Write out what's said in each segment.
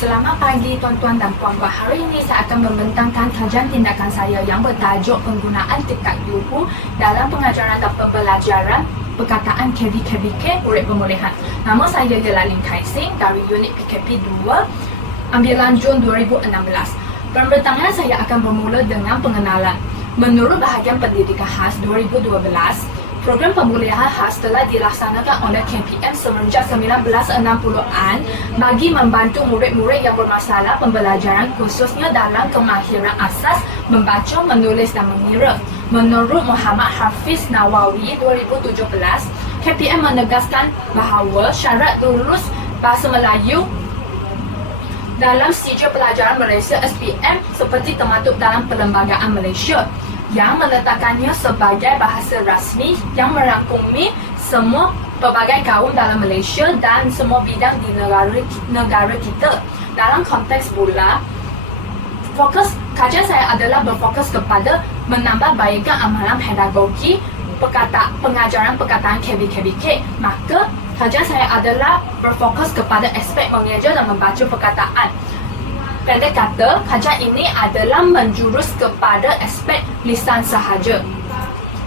Selamat pagi tuan-tuan dan puan-puan. Hari ini saya akan membentangkan kajian tindakan saya yang bertajuk penggunaan tingkat UHU dalam pengajaran dan pembelajaran perkataan KVKVK murid pemulihan. Nama saya ialah Lim Kai Sing dari unit PKP 2 ambilan Jun 2016. Pembentangan saya akan bermula dengan pengenalan. Menurut bahagian pendidikan khas 2012, program pemulihan khas telah dilaksanakan oleh KPM semenjak 1960-an bagi membantu murid-murid yang bermasalah pembelajaran khususnya dalam kemahiran asas membaca, menulis dan mengira. Menurut Muhammad Hafiz Nawawi 2017, KPM menegaskan bahawa syarat lulus Bahasa Melayu dalam Sijil Pelajaran Malaysia SPM seperti termaktub dalam Perlembagaan Malaysia yang meletakkannya sebagai bahasa rasmi yang merangkumi semua pelbagai kaum dalam Malaysia dan semua bidang di negara kita. Dalam konteks pula, fokus kajian saya adalah berfokus kepada menambahbaikkan amalan pedagogi pengajaran perkataan KVKVK. Maka kajian saya adalah berfokus kepada aspek mengajar dan membaca perkataan. Pendek kata, kajian ini adalah menjurus kepada aspek lisan sahaja.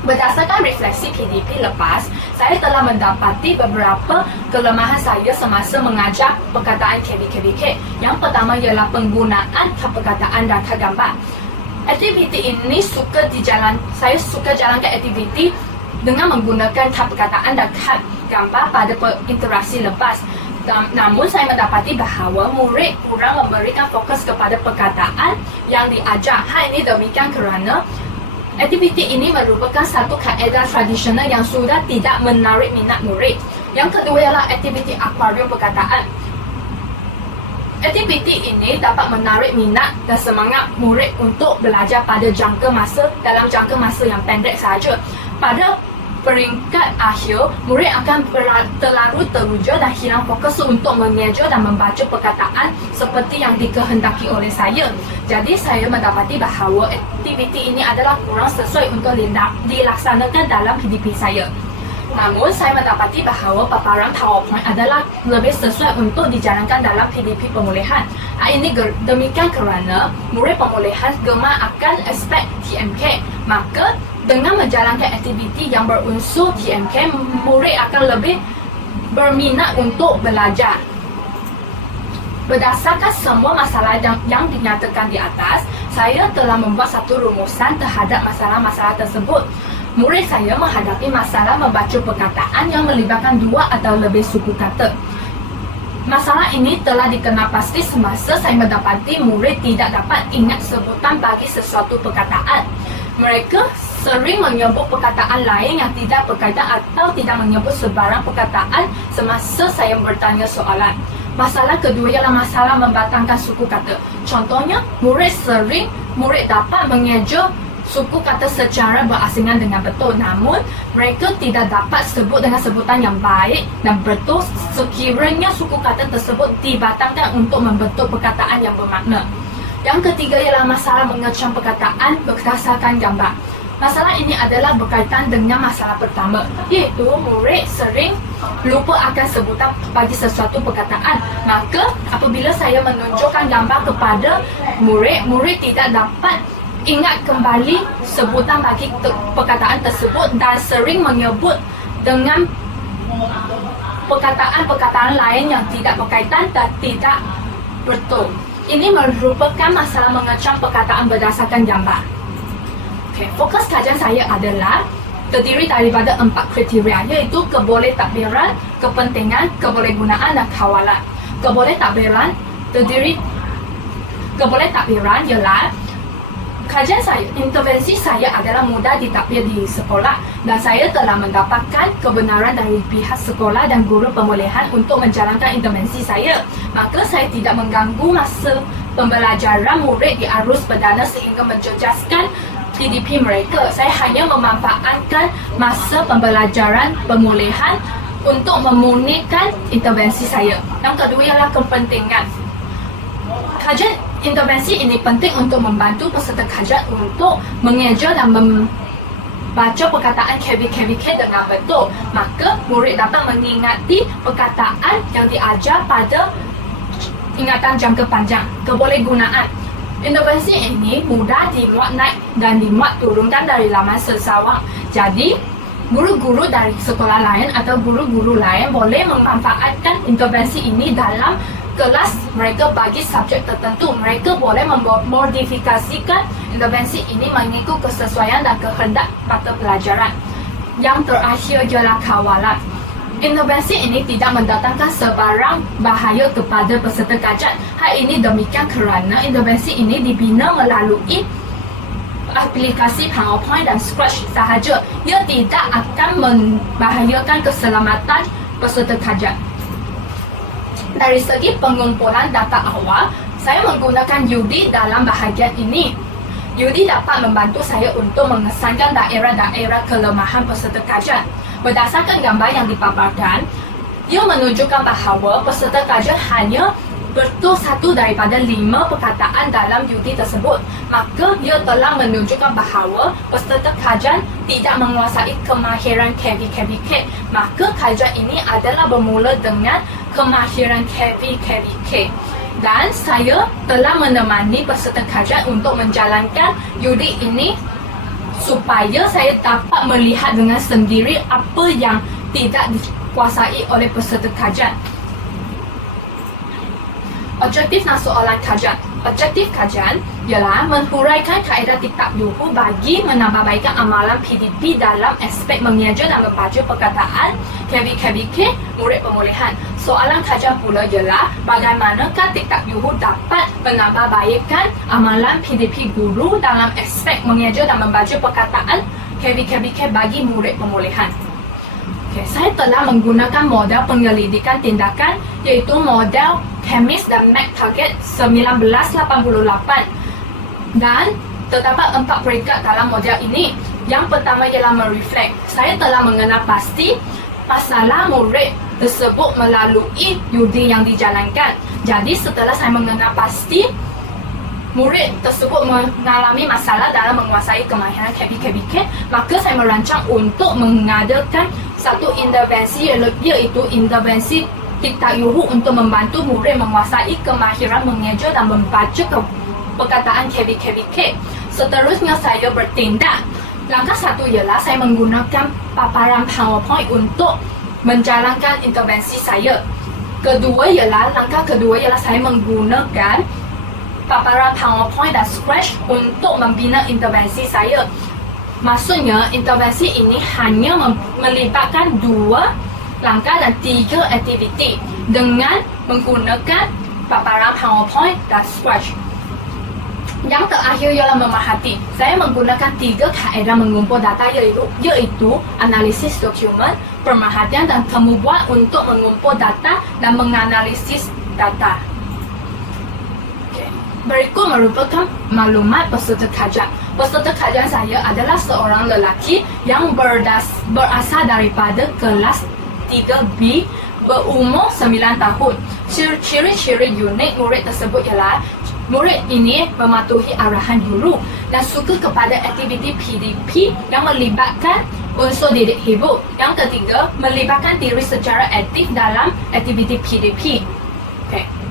Berdasarkan refleksi PDP lepas, saya telah mendapati beberapa kelemahan saya semasa mengajar perkataan KVKVK. Yang pertama ialah penggunaan perkataan dan gambar. Aktiviti ini saya suka jalankan aktiviti dengan menggunakan perkataan dan gambar pada interaksi lepas. Namun saya mendapati bahawa murid kurang memberikan fokus kepada perkataan yang diajar. Hal ini demikian kerana aktiviti ini merupakan satu kaedah tradisional yang sudah tidak menarik minat murid. Yang kedua ialah aktiviti akuarium perkataan. Aktiviti ini dapat menarik minat dan semangat murid untuk belajar pada dalam jangka masa yang pendek sahaja. Pada peringkat akhir, murid akan terlalu teruja dan hilang fokus untuk mengajar dan membaca perkataan seperti yang dikehendaki oleh saya. Jadi saya mendapati bahawa aktiviti ini adalah kurang sesuai untuk dilaksanakan dalam PDP saya. Namun saya mendapati bahawa paparan PowerPoint adalah lebih sesuai untuk dijalankan dalam PDP pemulihan. Ini demikian kerana murid pemulihan gemar akan aspek TMK. Maka dengan menjalankan aktiviti yang berunsur TMK, murid akan lebih berminat untuk belajar. Berdasarkan semua masalah yang dinyatakan di atas, saya telah membuat satu rumusan terhadap masalah-masalah tersebut. Murid saya menghadapi masalah membaca perkataan yang melibatkan dua atau lebih suku kata. Masalah ini telah dikenal pasti semasa saya mendapati murid tidak dapat ingat sebutan bagi sesuatu perkataan. Mereka sering menyebut perkataan lain yang tidak berkaitan atau tidak menyebut sebarang perkataan semasa saya bertanya soalan. Masalah kedua ialah masalah membatangkan suku kata. Contohnya, murid dapat mengajar suku kata secara berasingan dengan betul, namun mereka tidak dapat sebut dengan sebutan yang baik dan betul sekiranya suku kata tersebut dibatangkan untuk membentuk perkataan yang bermakna. Yang ketiga ialah masalah mengecam perkataan berdasarkan gambar. Masalah ini adalah berkaitan dengan masalah pertama, iaitu murid sering lupa akan sebutan bagi sesuatu perkataan. Maka apabila saya menunjukkan gambar kepada murid tidak dapat ingat kembali sebutan bagi perkataan tersebut dan sering menyebut dengan perkataan-perkataan lain yang tidak berkaitan dan tidak betul. Ini merupakan masalah mengecam perkataan berdasarkan gambar. Fokus kajian saya adalah terdiri daripada 4 kriteria, iaitu kebolehtakbiran, kepentingan, kebolehgunaan dan kawalan. Kebolehtakbiran ialah intervensi saya adalah mudah ditadbir di sekolah dan saya telah mendapatkan kebenaran dari pihak sekolah dan guru pemulihan untuk menjalankan intervensi saya. Maka saya tidak mengganggu masa pembelajaran murid di arus perdana sehingga menjejaskan PDP mereka. Saya hanya memanfaatkan masa pembelajaran pemulihan untuk memurnikan intervensi saya. Yang kedua ialah kepentingan. Kajian intervensi ini penting untuk membantu peserta kajian untuk mengajar dan membaca perkataan KVKVK dengan betul. Maka murid dapat mengingati perkataan yang diajar pada ingatan jangka panjang, kebolehgunaan. Intervensi ini mudah dimuat naik dan dimuat turunkan dari laman sesawang. Jadi, guru-guru dari sekolah lain atau guru-guru lain boleh memanfaatkan intervensi ini dalam kelas mereka bagi subjek tertentu. Mereka boleh memodifikasikan intervensi ini mengikut kesesuaian dan kehendak mata pelajaran. Yang terakhir ialah kawalan. Intervensi ini tidak mendatangkan sebarang bahaya kepada peserta kajian. Hal ini demikian kerana intervensi ini dibina melalui aplikasi PowerPoint dan Scratch sahaja. Ia tidak akan membahayakan keselamatan peserta kajian. Dari segi pengumpulan data awal, saya menggunakan UD dalam bahagian ini. UD dapat membantu saya untuk mengesankan daerah-daerah kelemahan peserta kajian. Berdasarkan gambar yang dipaparkan, ia menunjukkan bahawa peserta kajian hanya betul 1 daripada 5 perkataan dalam UD tersebut. Maka ia telah menunjukkan bahawa peserta kajian tidak menguasai kemahiran KV-KVK. Maka kajian ini adalah bermula dengan kemahiran KV-KVK. Dan saya telah menemani peserta kajian untuk menjalankan UD ini supaya saya dapat melihat dengan sendiri apa yang tidak dikuasai oleh peserta kajian. Objektif dan soalan kajian. Objektif kajian ialah menghuraikan kaedah Kitab Yuhu bagi menambahbaikkan amalan PDP dalam aspek mengajar dan membaca perkataan KV-KVK murid pemulihan. Soalan kajian pula ialah bagaimanakah Kitab Yuhu dapat menambahbaikkan amalan PDP guru dalam aspek mengajar dan membaca perkataan KV-KVK bagi murid pemulihan. Saya telah menggunakan model penyelidikan tindakan iaitu model Chemis dan Mac Target 1988 dan terdapat 4 peringkat dalam model ini. Yang pertama ialah mereflect. Saya telah mengenal pasti masalah murid tersebut melalui UD yang dijalankan. Jadi setelah saya mengenal pasti murid tersebut mengalami masalah dalam menguasai kemahiran KV-KVK, maka saya merancang untuk mengadakan satu intervensi iaitu intervensi Kitab Yuhu untuk membantu murid menguasai kemahiran mengajar dan membaca perkataan KV-KVK. Seterusnya saya bertindak. Langkah 1 ialah saya menggunakan paparan PowerPoint untuk menjalankan intervensi saya. Langkah kedua ialah saya menggunakan paparan PowerPoint dan Scratch untuk membina intervensi saya. Maksudnya, intervensi ini hanya melibatkan 2 langkah dan 3 aktiviti dengan menggunakan paparan PowerPoint dan Scratch. Yang terakhir ialah memerhati. Saya menggunakan 3 kaedah mengumpul data iaitu analisis dokumen, pemerhatian dan kemubuan untuk mengumpul data dan menganalisis data. Berikut merupakan maklumat peserta kajian. Peserta kajian saya adalah seorang lelaki yang berasal daripada kelas 3B, berumur 9 tahun. Ciri-ciri unik murid tersebut ialah murid ini mematuhi arahan guru dan suka kepada aktiviti PDP yang melibatkan unsur didik hidup. Yang ketiga, melibatkan diri secara aktif dalam aktiviti PDP.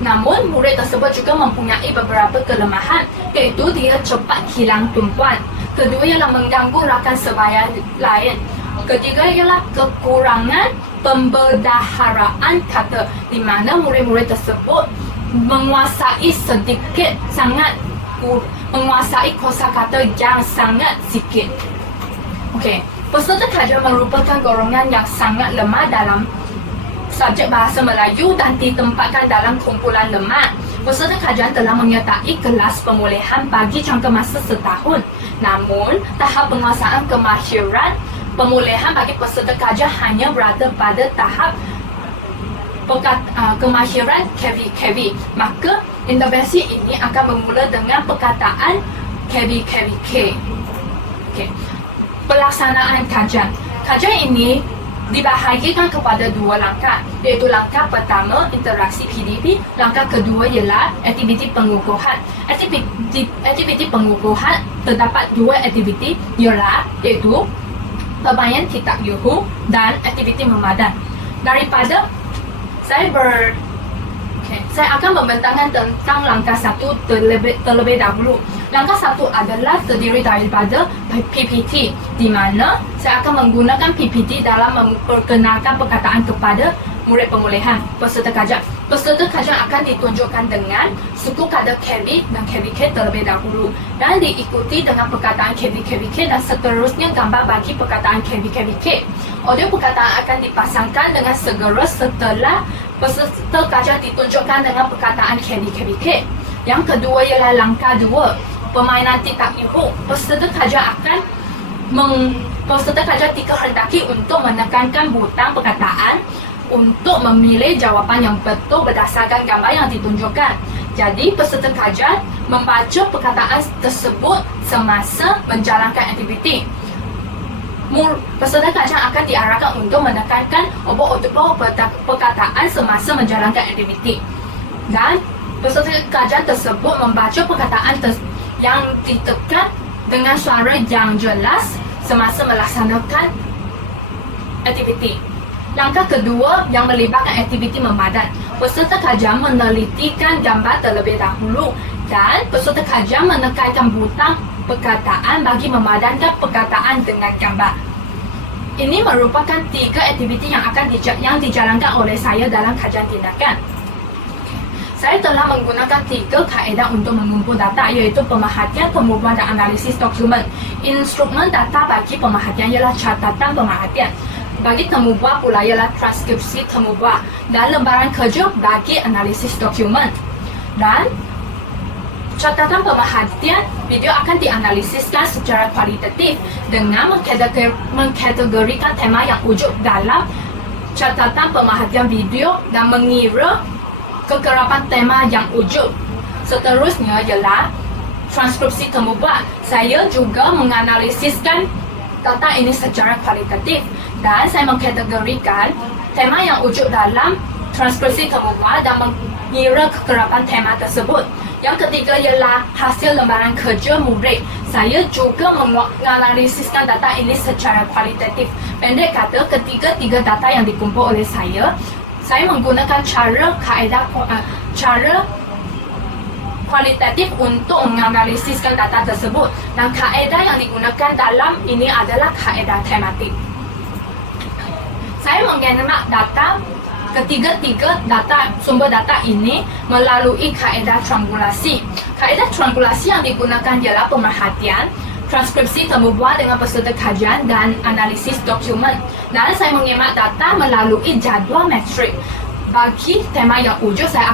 Namun, murid tersebut juga mempunyai beberapa kelemahan, iaitu dia cepat hilang tumpuan. Kedua ialah mengganggu rakan sebaya lain. Ketiga ialah kekurangan pembendaharaan kata, di mana murid-murid tersebut menguasai kosakata yang sangat sikit. Peserta kajian merupakan golongan yang sangat lemah dalam subjek bahasa Melayu dan ditempatkan dalam kumpulan lemah. Peserta kajian telah menyertai kelas pemulihan bagi jangka masa setahun. Namun, tahap penguasaan kemahiran pemulihan bagi peserta kajian hanya berada pada tahap kemahiran KV-KV. Maka, intervensi ini akan bermula dengan perkataan KV-KVK. Pelaksanaan kajian. Kajian ini dibahagikan kepada 2 langkah, iaitu langkah pertama interaksi PDP, langkah kedua ialah aktiviti pengukuhan. Aktiviti pengukuhan terdapat 2 aktiviti iaitu pemain Kitab Yuhu dan aktiviti memadan. Daripada Saya akan membentangkan tentang langkah 1 terlebih dahulu. Langkah 1 adalah terdiri daripada PPT, di mana saya akan menggunakan PPT dalam memperkenalkan perkataan kepada murid pemulihan peserta kajian. Peserta kajian akan ditunjukkan dengan suku kata KB dan KBK terlebih dahulu dan diikuti dengan perkataan KBK dan seterusnya gambar bagi perkataan KBK. Audio perkataan akan dipasangkan dengan segera setelah peserta kajian ditunjukkan dengan perkataan KBK. Yang kedua ialah langkah 2, permainan tiktak ibu. Peserta kajian dikehendaki untuk menekankan butang perkataan untuk memilih jawapan yang betul berdasarkan gambar yang ditunjukkan. Jadi, peserta kajian membaca perkataan tersebut semasa menjalankan aktiviti. Peserta kajian akan diarahkan untuk menekankan obor-obor perkataan semasa menjalankan aktiviti. Dan peserta kajian tersebut membaca perkataan yang ditekan dengan suara yang jelas semasa melaksanakan aktiviti. Langkah kedua yang melibatkan aktiviti memadan. Peserta kajian menelitikan gambar terlebih dahulu dan peserta kajian menekankan butang perkataan bagi memadankan perkataan dengan gambar. Ini merupakan 3 aktiviti yang dijalankan oleh saya dalam kajian tindakan. Saya telah menggunakan 3 kaedah untuk mengumpul data, iaitu pemerhatian, pemubuhan dan analisis dokumen. Instrumen data bagi pemerhatian ialah catatan pemerhatian. Bagi temu buah pula ialah transkripsi temu buah dan lembaran kerja bagi analisis dokumen. Dan catatan pemerhatian video akan dianalisiskan secara kualitatif dengan mengkategorikan tema yang wujud dalam catatan pemerhatian video dan mengira kekerapan tema yang wujud. Seterusnya ialah transkripsi temu buah. Saya juga menganalisiskan data ini secara kualitatif dan saya mengkategorikan tema yang wujud dalam transkripsi temu buah dan mengira kekerapan tema tersebut. Yang ketiga ialah hasil lembaran kerja murid. Saya juga menganalisiskan data ini secara kualitatif. Pendek kata, ketiga-tiga data yang dikumpul oleh saya menggunakan cara kualitatif untuk menganalisiskan data tersebut, dan kaedah yang digunakan dalam ini adalah kaedah tematik. Saya mengemak data ketiga-tiga sumber data ini melalui kaedah triangulasi. Kaedah triangulasi yang digunakan ialah pemerhatian, transkripsi temu buah dengan peserta kajian dan analisis dokumen. Dan saya mengemak data melalui jadual metrik. Bagi tema yang wujud, saya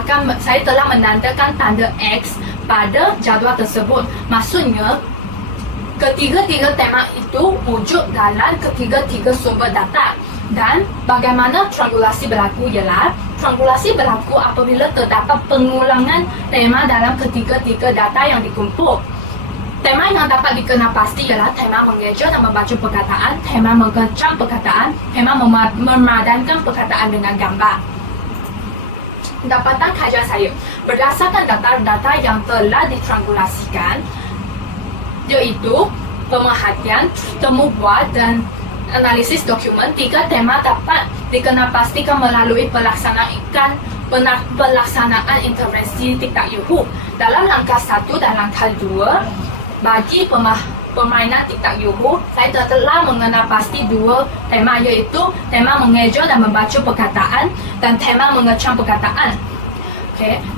telah menandakan tanda X pada jadual tersebut. Maksudnya, ketiga-tiga tema itu wujud dalam ketiga-tiga sumber data. Dan bagaimana triangulasi berlaku ialah, triangulasi berlaku apabila terdapat pengulangan tema dalam ketiga-tiga data yang dikumpul. Tema yang dapat dikenal pasti ialah tema mengeja dan membaca perkataan, tema mengecam perkataan, tema memadankan perkataan dengan gambar. Dapatan kajian saya berdasarkan data-data yang telah ditriangulasikan, iaitu pemerhatian, temu buah dan analisis dokumen. 3 tema dapat dikenal pastikan melalui pelaksanaan intervensi tiktak yuhu. Dalam langkah 1 dan langkah 2 bagi permainan tiktak yuhu, saya telah mengenal pasti 2 tema, iaitu tema mengeja dan membaca perkataan dan tema mengecam perkataan.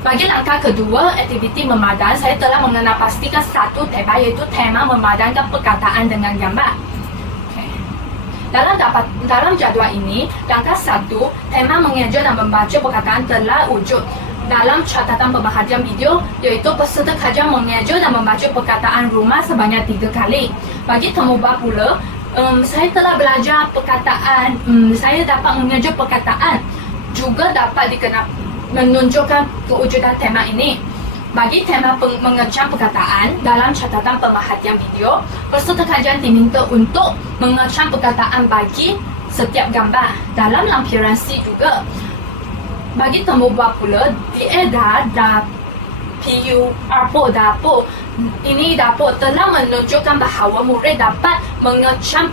Bagi langkah kedua, aktiviti memadan, saya telah mengenal pastikan 1 tema, iaitu tema memadankan perkataan dengan gambar. Dalam jadual ini, langkah 1, tema mengeja dan membaca perkataan telah wujud dalam catatan pemerhatian video, iaitu peserta kajian mengeja dan membaca perkataan rumah sebanyak 3 kali. Bagi temu buah pula, saya telah belajar perkataan, saya dapat mengeja perkataan, juga dapat menunjukkan kewujudan tema ini. Bagi tema mengecam perkataan dalam catatan pemerhatian video, peserta kajian diminta untuk mengecam perkataan bagi setiap gambar. Dalam lampiran C juga, bagi temu buah pula, diedah dapur. Ini dapur telah menunjukkan bahawa murid dapat mengecam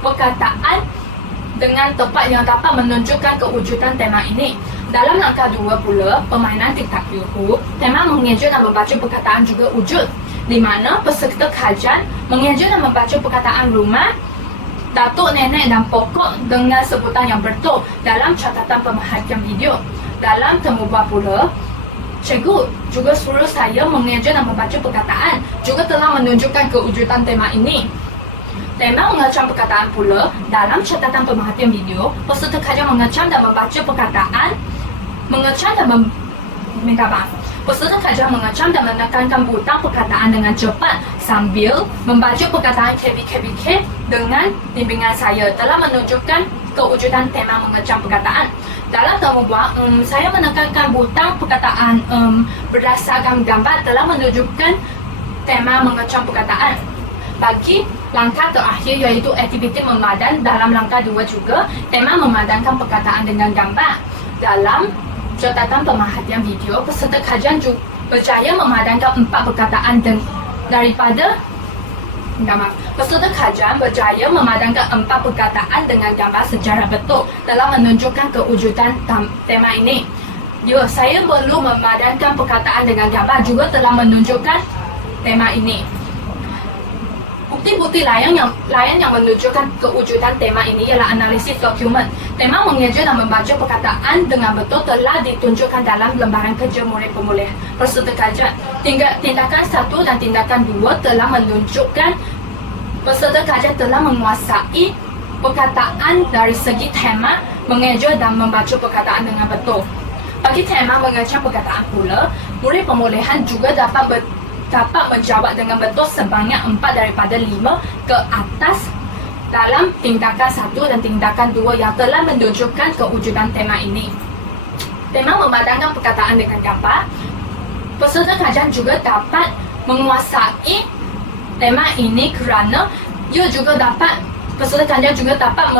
perkataan dengan tepat yang dapat menunjukkan kewujudan tema ini. Dalam langkah 2 pula, permainan tingkat yuhu, tema mengeja dan membaca perkataan juga wujud, di mana peserta kajian mengeja dan membaca perkataan rumah, datuk, nenek dan pokok dengan sebutan yang betul dalam catatan pemerhatian video. Dalam temu bual pula, cikgu juga suruh saya mengeja dan membaca perkataan, juga telah menunjukkan kewujudan tema ini. Tema mengecam perkataan pula, dalam catatan pemerhatian video, peserta kajian mengecam dan membaca perkataan, minta maaf. Peserta kajian mengecam dan menekankan butang perkataan dengan cepat sambil membaca perkataan KBKBK dengan bimbingan saya telah menunjukkan kewujudan tema mengecam perkataan. Dalam temu bual, saya menekankan butang perkataan berdasarkan gambar telah menunjukkan tema mengecam perkataan. Bagi langkah terakhir iaitu aktiviti memadan, dalam langkah 2 juga, tema memadankan perkataan dengan gambar. Dalam catatan pemerhatian video, peserta kajian juga berjaya memadankan 4 perkataan peserta kajian berjaya memadankan 4 perkataan dengan gambar secara betul dalam menunjukkan kewujudan tema ini. Ya, saya perlu memadankan perkataan dengan gambar juga telah menunjukkan tema ini. Bukti-bukti lain yang menunjukkan kewujudan tema ini ialah analisis dokumen. Tema mengeja dan membaca perkataan dengan betul telah ditunjukkan dalam lembaran kerja murid pemulihan peserta kajian. Tindakan 1 dan tindakan 2 telah menunjukkan peserta kajian telah menguasai perkataan dari segi tema mengeja dan membaca perkataan dengan betul. Bagi tema mengecam perkataan pula, murid pemulihan juga dapat menjawab dengan betul sebanyak 4 daripada 5 ke atas dalam tindakan 1 dan tindakan 2 yang telah menunjukkan kewujudan tema ini. Tema memadankan perkataan dengan gambar, peserta kajian juga dapat menguasai tema ini kerana peserta kajian juga dapat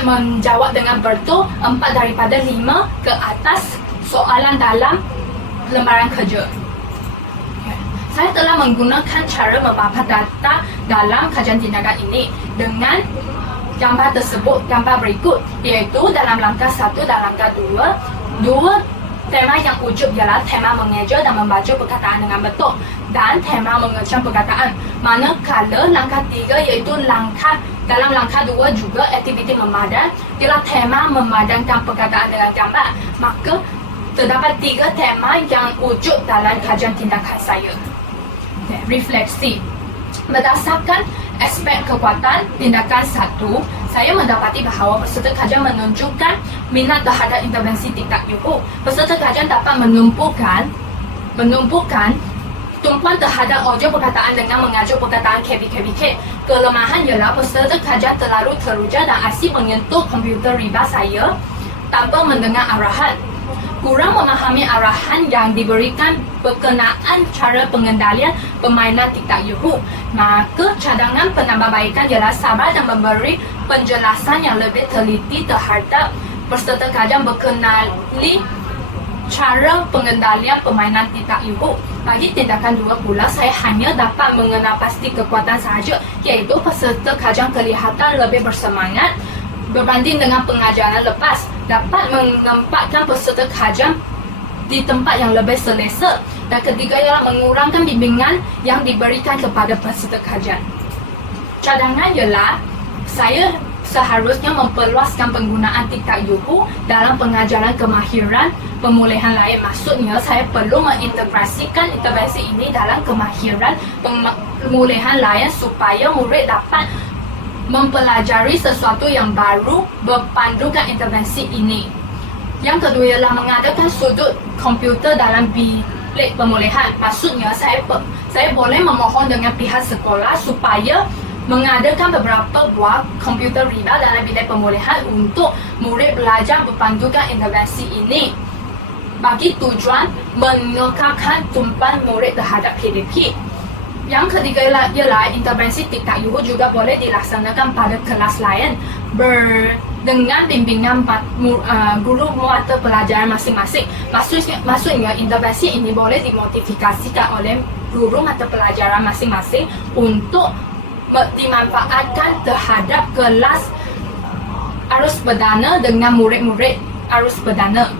menjawab dengan betul 4 daripada 5 ke atas soalan dalam lembaran kerja. Saya telah menggunakan cara memapat data dalam kajian tindakan ini dengan gambar berikut, iaitu dalam langkah 1 dan langkah 2. Dua tema yang wujud ialah tema mengeja dan membaca perkataan dengan betul dan tema mengecam perkataan. Manakala langkah 3 iaitu dalam langkah 2 juga aktiviti memadan ialah tema memadankan perkataan dengan gambar. Maka terdapat 3 tema yang wujud dalam kajian tindakan saya. Refleksi. Berdasarkan aspek kekuatan tindakan 1, saya mendapati bahawa peserta kajian menunjukkan minat terhadap intervensi tingkat yuhu. Peserta kajian dapat menumpukan tumpuan terhadap audio perkataan dengan mengajuk perkataan KBKBK. Kelemahan ialah peserta kajian terlalu teruja dan asyik menyentuh komputer riba saya tanpa mendengar arahan. Kurang memahami arahan yang diberikan berkenaan cara pengendalian permainan tingkat yuhu. Maka cadangan penambahbaikan ialah sabar dan memberi penjelasan yang lebih teliti terhadap peserta kajian berkenali cara pengendalian permainan tingkat yuhu. Bagi tindakan 2 pula, saya hanya dapat mengenal pasti kekuatan sahaja, iaitu peserta kajian kelihatan lebih bersemangat berbanding dengan pengajaran lepas, dapat menempatkan peserta kajian di tempat yang lebih selesa, dan ketiga ialah mengurangkan bimbingan yang diberikan kepada peserta kajian. Cadangan ialah saya seharusnya memperluaskan penggunaan tingkat yuhu dalam pengajaran kemahiran pemulihan lain. Maksudnya saya perlu mengintegrasikan intervensi ini dalam kemahiran pemulihan lain supaya murid dapat mempelajari sesuatu yang baru berpandukan intervensi ini. Yang kedua ialah mengadakan sudut komputer dalam bilik pemulihan. Maksudnya saya boleh memohon dengan pihak sekolah supaya mengadakan beberapa buah komputer riba dalam bilik pemulihan untuk murid belajar berpandukan intervensi ini bagi tujuan mengekalkan tumpuan murid terhadap PDP. Yang ketiga ialah intervensi tingkat yuhu juga boleh dilaksanakan pada kelas lain dengan bimbingan guru mata pelajaran masing-masing. Maksudnya intervensi ini boleh dimodifikasikan oleh guru mata pelajaran masing-masing untuk dimanfaatkan terhadap kelas arus berdana dengan murid-murid arus perdana.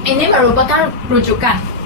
Ini merupakan rujukan